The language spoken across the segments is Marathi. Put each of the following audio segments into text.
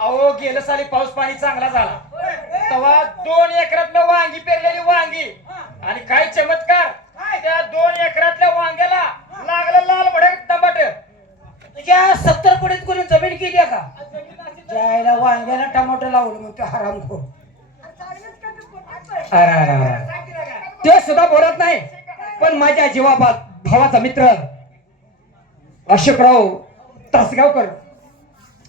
अहो गेलं साली पाऊस पाणी चांगला झाला. तेव्हा दोन एकरातलं वांगी पेरलेली वांगी. आणि काय चमत्कार त्या दोन एकरातल्या वांग्याला लागलं लाल भडक टमाट तुझ्या सत्तर पडीत कोणी जमीन केली का? जायला वांग्याला टमाटो लावलं मग ते अरे, अरे. ते सुद्धा बोलत नाही. पण माझ्या जीवा भावाचा मित्र अशोकराव तासगावकर.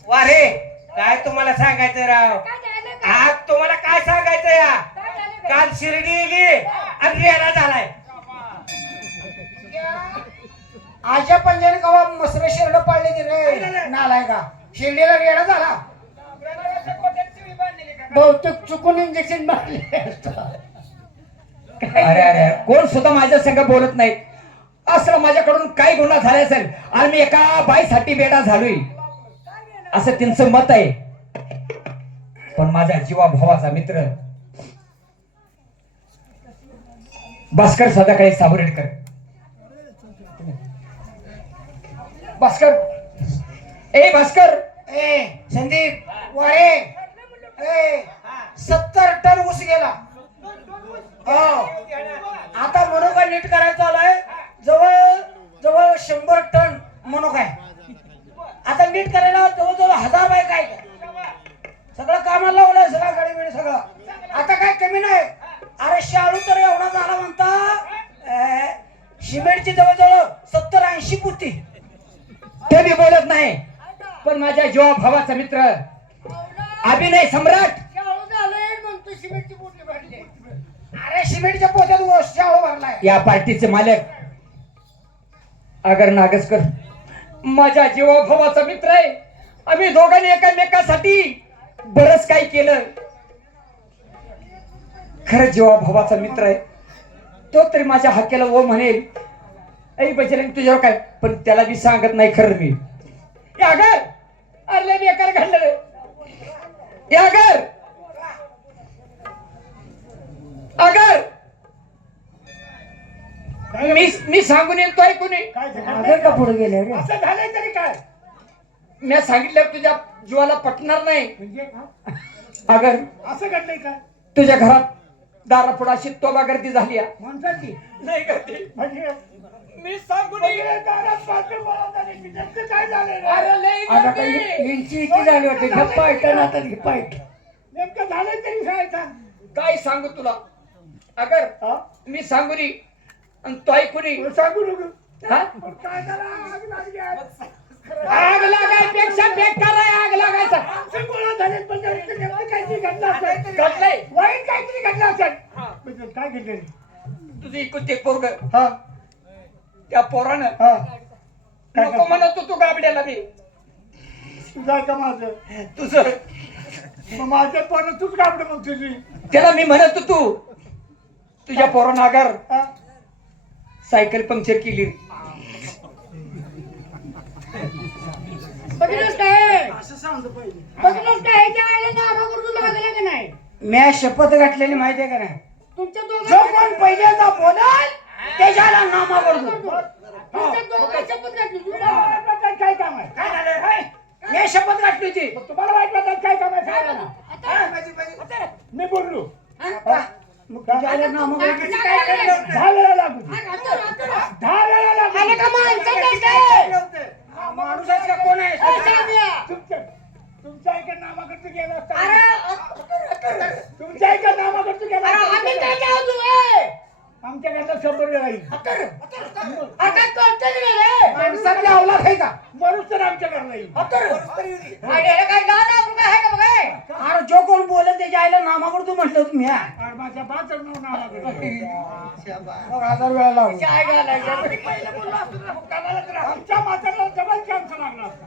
वारे काय तुम्हाला सांगायचं राव? आज तुम्हाला काय सांगायचं या? काल शिर्डी गेली आणि रेडा झालाय. आशा पंजाने कवा मसर शेरड पाळले ते रे? नालाय का? शिर्डीला रेडा झाला? बहुतेक चुकून इंजेक्शन मारले अरे अरे कोण सुद्धा माझ्या संग बोलत नाही. असं माझ्याकडून काय गुन्हा झाला असेल आणि मी एका बाईसाठी बेडा झालोय. असं त्यांचं मत आहे. पण माझ्या जीवा भावाचा मित्र भास्कर सदाकाळी साबरेडकर भास्कर. ए भास्कर. ए संदीप वारे. ए सत्तर टन ऊस गेला. हो. आता मनोका नीट करायचं आलाय. जवळ जवळ शंभर टन मनोका आहे. आता नीट करायला जवळजवळ हजार बाय काय सगळं कामाला लावलंय सगळं गाडी बिडी सगळं. आता काय कमी नाही. अरे शाळू तर एवढा झाला म्हणता सिमेंटची जवळजवळ सत्तर ऐंशी पुती ते मी बोलत नाही पण माझ्या जीवा भावाचा मित्र अभिनय सम्राट. अरे सिमेंटच्या पोत्यात शाळू भरलाय. या पार्टीचे मालक अगर नागसकर. माझ्या जीवा भावाचा मित्र आहे. आम्ही दोघांनी एकामेकासाठी बरच काही केलं खरं जीवा भावाचा मित्र आहे. तो तरी माझ्या हाकेला ओ म्हणेल ऐ बजरंग तुझ्यावर काय? पण त्याला मी सांगत नाही खरं मी. या घर! अरे लय बेकार घडलं या घर! मी मी सांगून येतो ऐकून ये. का पुढे गेले रे? असं झालंय तरी काय? मी सांगितलं तुझ्या जीवाला पटणार नाही. म्हणजे? अगर असं घडलंय काय तुझ्या घरात दारापुढं अशी तोबा गर्दी झाली आहे. माणसाची नाही गर्दी म्हणजे? मी सांगून ये. काय झालं अरे लय आता गर्दी. काही इंची इंची झाली होती. गप्पा ऐकताना आता गप्पा ऐक नेमकं झालंय तरी सांगायचा काय सांगू तुला? अगर हा? मी सांगून ये. आणि तो ऐकून ये. सांगू नको. हा? काय झालं? आग लागली. आग लागायपेक्षा बेकार आहे आग लागायचा. गोळा झालेत पण नेमकं काहीतरी घडलं असेल? घडलंय वाईट काहीतरी घडलं असेल? म्हणजे काय घडलं तुझी ते पोरग. हा. त्या पोरानं हा. काय नको म्हणत होतो गाबड्याला मी तुझं का माझं? तुझं मग पण तूच कापड मग तुझी त्याला मी म्हणत होतो तुझ्या पोरानं अगर हा? सायकल पंक्चर केली. बघितलंस काय असं सांगतो पहिले बघितलंस काय ह्याच्या आईला नामाकडून लागला का नाही? मी शपथ घातलेली माहितीये का नाही? तुमच्या जो कोण पहिल्यांदा बोलाल त्याच्याला नामा करतो तुमच्या घातली वाटत काय काम आहे? काय झालं हाय? शपथ घातली होती. मग तुम्हाला वाईट वाटत काय काम आहे? सांगा ना. मी बोललो. मग? हा माणूस आहेस का? कोण आहे. तुमच्या तुमच्या इकडे नामाकडचं गेलं तुमच्या इकडे नामाकडचं गेलं तू? आमच्या घरचा शंभर वेळा येईल. आता कळतं नाही रे. माणसातली अवलाद आहे का? तर आमच्या घरला येईल. अरे, हे काय गाणं आपण काय आहे का बघ, ए? अरे जो कोण बोलत त्याच्या आईला नामा करतो म्हटलं तुम्ही हा? आणि माझ्या पाच मग हजार वेळा काय? आमच्या म्हाताऱ्याला डबल चान्स लागला असता.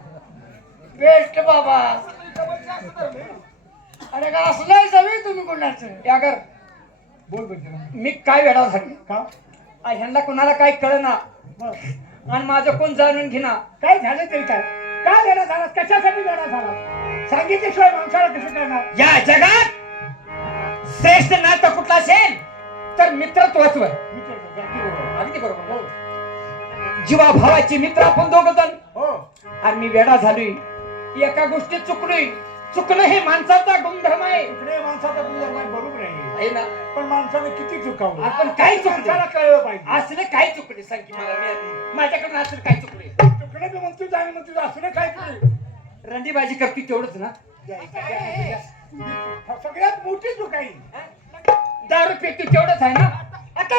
बेस्ट बाबा. अरे का असलंय सगळी तुम्ही कोणाचं? ए, अगर बोल मी काय वेळा झाली का ह्यांना कोणाला काय कळना? बस. आणि माझं कोण जाणून घेना? काय झालं तरी काय का देण्यात झाला कशासाठी देण्यात झाला सांगितल्याशिवाय माणसाला कसं करणार या जगात श्रेष्ठ नातं कुठलं असेल तर मित्रत्वाचं. अगदी बरोबर हो. जीवा भावाची मित्र आपण दोघ जण. हो. आणि मी वेडा झालोय. एका गोष्टीत चुकलोय. चुकणं हे माणसाचा गुणधर्म आहे. इकडे माणसाचा गुणधर्म आहे, बरोबर आहे. आहे ना? पण माणसाने किती चुकावं आपण काय चुकले माणसाला कळलं पाहिजे. असलं काय चुकले सांग की मला मी- माझ्याकडून असलं काय चुकले तुकडे बी म्हणतो आणि म्हणतो असं काय तुझी रंडीबाजी करते तेवढंच ना. सगळ्यात मोठी चूक आहे दारू पिते तेवढंच आहे ना? आता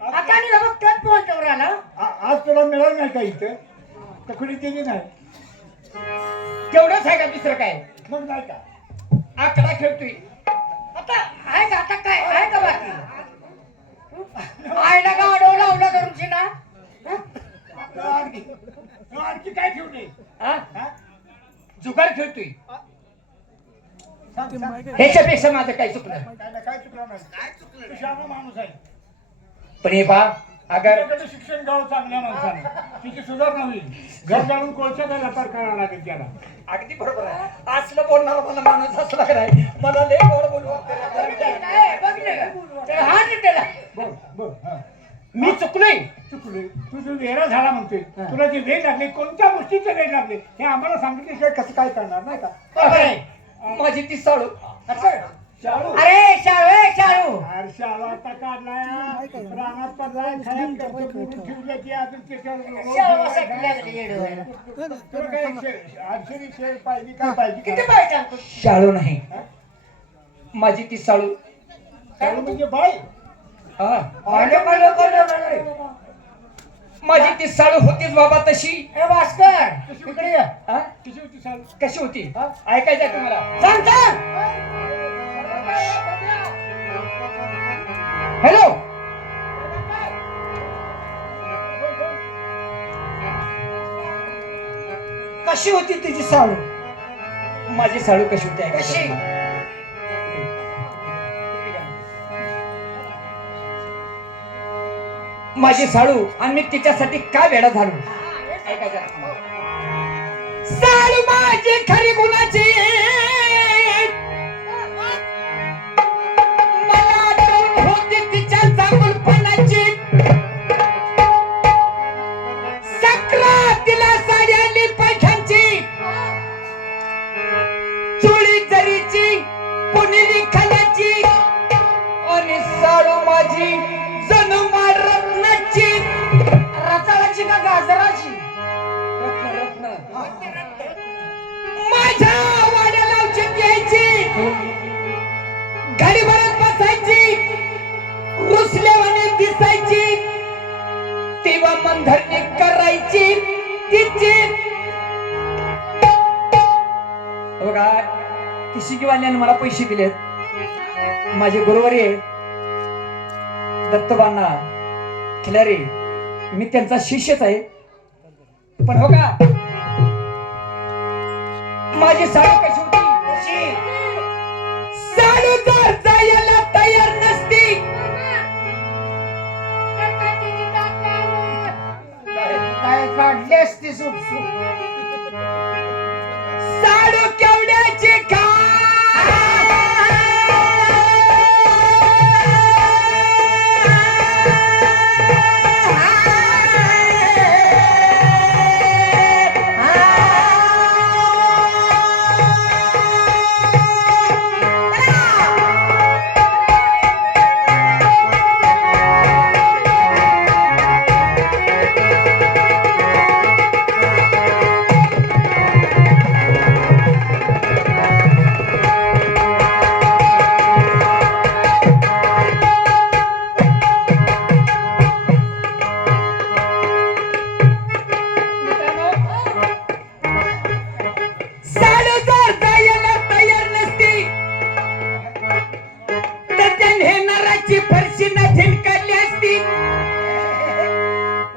आता. आणि बघ त्याच पॉइंटवर आला. आ- आज तुला मिळालं नाही का इथं? तुकडी दिली नाही. तेवढंच आहे का दुसरं काय? मग नाही का? आकडा खेळतोय. आता आहे का? आता काय? आहे का बाकी? आयला का अडवला लावला करून ना? आणखी काय ठेवले? जुगार खेळतोय. ह्याच्यापेक्षा माझं काय चुकलं? काय नाही, काय चुकलं नाही? तू शहाणा माणूस आहे. पण हे पा अगर शिक्षण गाव चांगल्या माणसाने. तिची सुधारणा होईल. घर जाणून कोळशाचा लतार करावा लागेल त्याला? अगदी बरोबर आहे. असलं बोलणारा मला माणूस असला का नाही? मला लय गोड बोलू बर बर हा. मी चुकलोय. चुकले तू जो वेळा झाला म्हणतोय. तुला जे वेळ लागले कोणत्या गोष्टीचे वेळ लागले हे आम्हाला सांगितल्याशिवाय कसं काय करणार नाही का? माझी ती शाळू अरे शाळू ए शाळू. आता काढलाय रानात पडलाय करतो. ठेवले की अजून शाळू असं लागलं येडं व्हायला. शेर पाहिजे काय पाहिजे किती का? पाहिजे सांगतो शाळू नाही. माझी ती साळू शाळू म्हणजे बाई? हा. पाहिलं पाहिलं पाहिलं. माझी ती साळू होतीच बाबा तशी. ए भास्कर इकडे ये. हा? कशी होती शाळू? कशी होती? ऐकायचं तुम्हाला सांग सांग हॅलो. कशी होती तुझी साडू? माझी साळू कशी होती? कशी? माझी साळू आणि मी तिच्यासाठी काय वेडा झालो. साळू माझी खरी गुणाची. आणि माझी जणू माळ रत्नाची. रताळाची का गाजराची? रत्न रत्न. माझ्या वाड्याला औषध घ्यायची. घडी भरत बसायची. रुसल्यावाने दिसायची. तेव्हा मंधरणी करायची. तिची. बघा ती शिकीवाल्याने मला पैसे दिलेत. माझे गुरुवारी आहे दत्तबांना. खिलारी मी त्यांचा शिष्यच आहे. पण हो का? माझी साडू कशी होती? साडू जायला तयार नसती. काय काढली असती साडू केवड्याची खा नेणाराची फरशी न झिंकारली असती.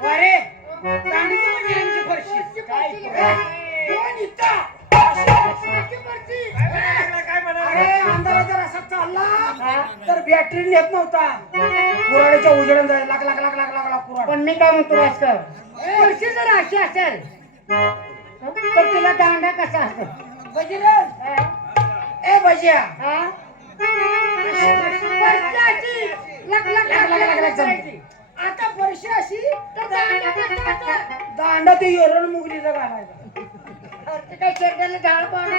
अरे दांडगी म्हणजे यांची फरशी? काय कोण इथं? अरे अंधाराचा रस्ता चालला तर बॅटरी नेत नव्हता. कुराड्याच्या उजेडून जायला लाख लाख लाख लाख लाख लाख कुराड पण मी काय म्हणतो भास्कर? वर्षी जर अशी असेल तर तिला दांडा कसा असेल? बजिरंग ए बजिया. हा? आता परीक्षा अशी दांडा ते येरण मुगलीला घालायचा काय चेंड्याला झाड पाहून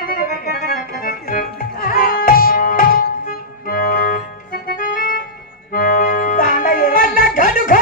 दांडा येरण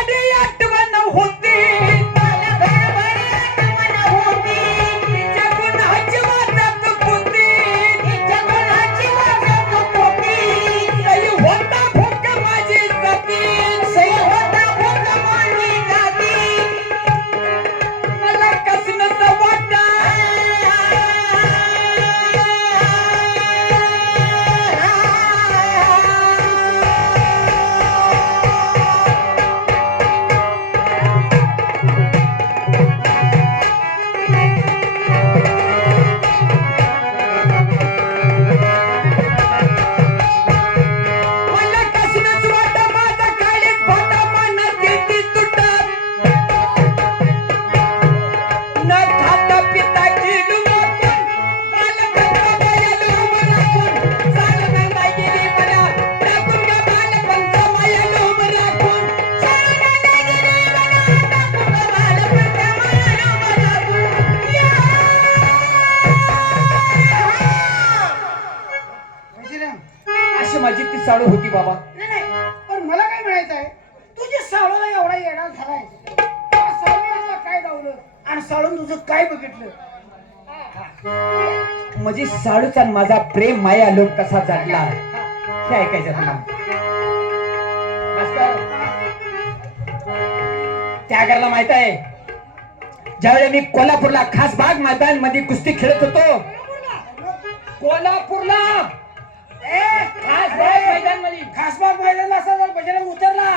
साडूचा माझा प्रेम माया लोक कसा जडला? हे ऐकायचं तुला त्या करायला माहीत आहे ज्यावेळी मी कोल्हापूरला खास भाग मैदानमध्ये कुस्ती खेळत होतो कोल्हापूरला खास बाग मैदानमध्ये मैदानला असा बजरंग उतरला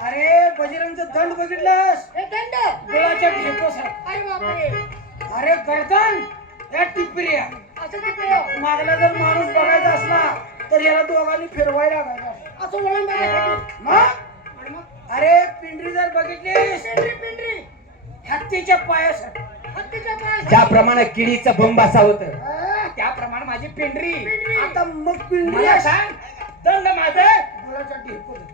अरे बजरंगचं दंड बघितलं दंड? डोळाच्या अरे बापरे. अरे गर्दन! या टिपऱ्या! असं. मागला जर माणूस बघायचा असला तर याला दोघांनी फिरवायला लागायचा असं वळण बघायसाठी. मग? अरे पिंडरी जर बघितलीस पिंडरी पिंडरी. हत्तीच्या पायासाठी हत्तीच्या पायासाठी. ज्याप्रमाणे किडीचं बोंब असा होत. त्याप्रमाणे माझी पेंढरी आता मग पिंडरी मला सांग. दंड माझं.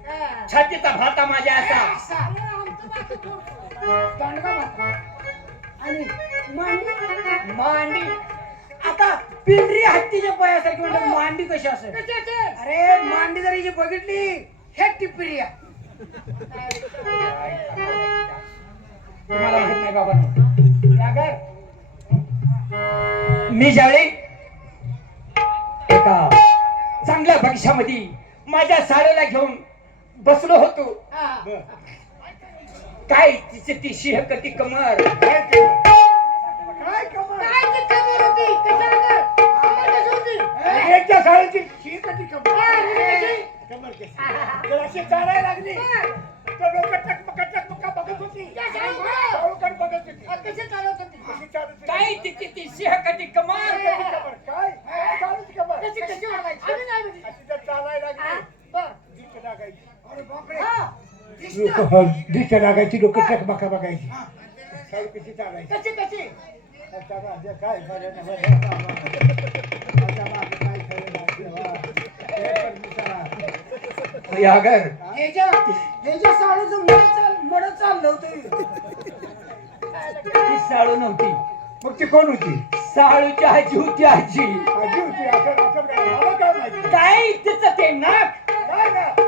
हा. छातीचा भाता माझ्या असा. आमचं थोडं. दांडगा आणि मांडी. मांडी. आता पिंडरी हत्तीच्या पायासारखी म्हणजे मांडी कशी असेल? अरे मांडी जर हिची बघितली हे टिपरिया तुम्हाला माहीत नाही बाबा. मी ज्यावेळी एका चांगल्या भविष्यामध्ये माझ्या साड्याला घेऊन बसलो होतो हा. काय तिचे ती सिंह कती कमर काय ती खबर होती? कशाला गं? खबर कशी होती? एकच्या शाळेची शी कधी खबर कशी? खबर कशी जर अशी चालायला लागली. तर लोक टकमका टकमका बघत होती त्या बघत होती हा, कशी चालवत होती? कशी चालत होती? काय तिची ती सिंह कती कमर कशी खबर काय काय चालूची खबर कशी कशी वागायची? आम्ही नाही बघितली. अशी जर चालायला हा, लागली बरं. दिसत लागायची अरे बापरे हा, दिसत लागायची लोक टकमका बघायची. शाळू कशी चालायची. कशी आता माझं काय खरं नाही. हे ह्याच्या ह्याच्या साडूचं मड चाललं होतं. ती साळू नव्हती. मग ती कोण होती? साळूची आजी होती आजी. आजी होती. असं असं काय तिचं ते नाक? काय ना?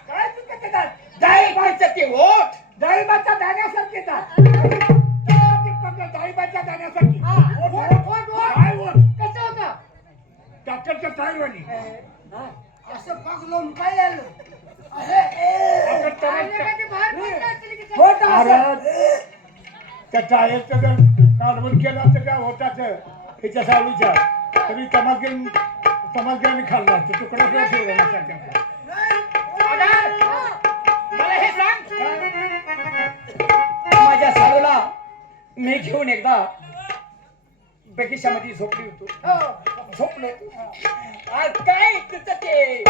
तरी तमासगेन तमासगेने खाल्ला असतं तुकडा सुद्धा ठेवला नसता. मला हे सांग. माझ्या साळूला मी घेऊन एकदा बगिशामध्ये झोपली होतो. हो. झोपलो. आज काय तिचं ते?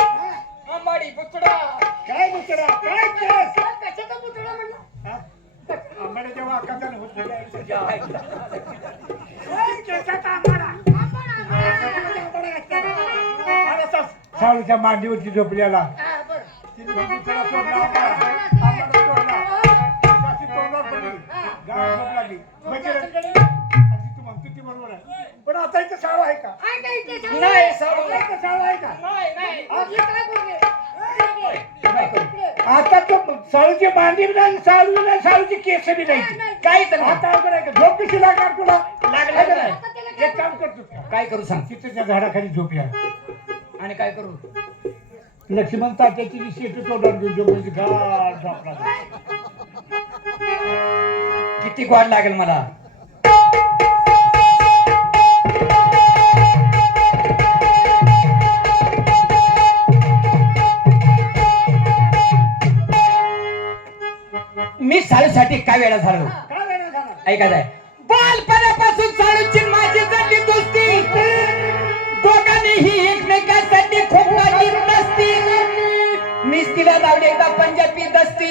आंबाडी बुचडा काय दुसरा काय कशाचा पुतळा म्हणला? आंबाड्याच्या वाकाचा होत साळूच्या मांडीवरती झोपल्याला हा, लागली. म्हणजे पण आता इथं शाळा आहे का? नाही आता शाळा आहे का? तो साळूची मांडी बी नाही साळू नाही साळूची केस बी नाही. काही तर नाही. आता अवघड आहे का? झोप कशी लागणार तुला. नाही? एक काम करतो काय करू सांग? तिथे त्या झाडाखाली झोपया आणि काय करू? लक्ष्मण तात्याची जी शेट तोंडावर घेऊन झोप म्हणजे गाढ झोपला किती गोड लागेल मला. मी साडूसाठी काय वेळा झालो? काय वेळा झाला? ऐका जाय तिला लावली एकदा पंजाबी दस्ती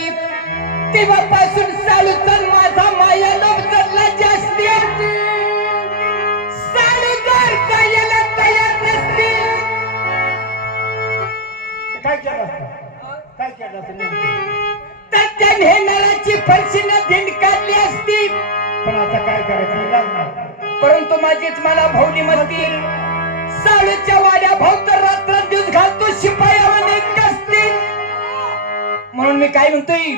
तेव्हापासून तर माझा माया लोक जरला जास्ती साडू जर जायला तयार नसती. काय केलं असतं? काय केलं असतं नेमकं? तर त्याने नळाची फरशीनं धिंड काढली असती. पण आता काय करायचं? इलाज नाही. परंतु माझीच मला भावली मस्ती. साडूच्या वाड्या भाव तर रात्र दिवस घालतो कसती म्हणून मी काय म्हणतोय?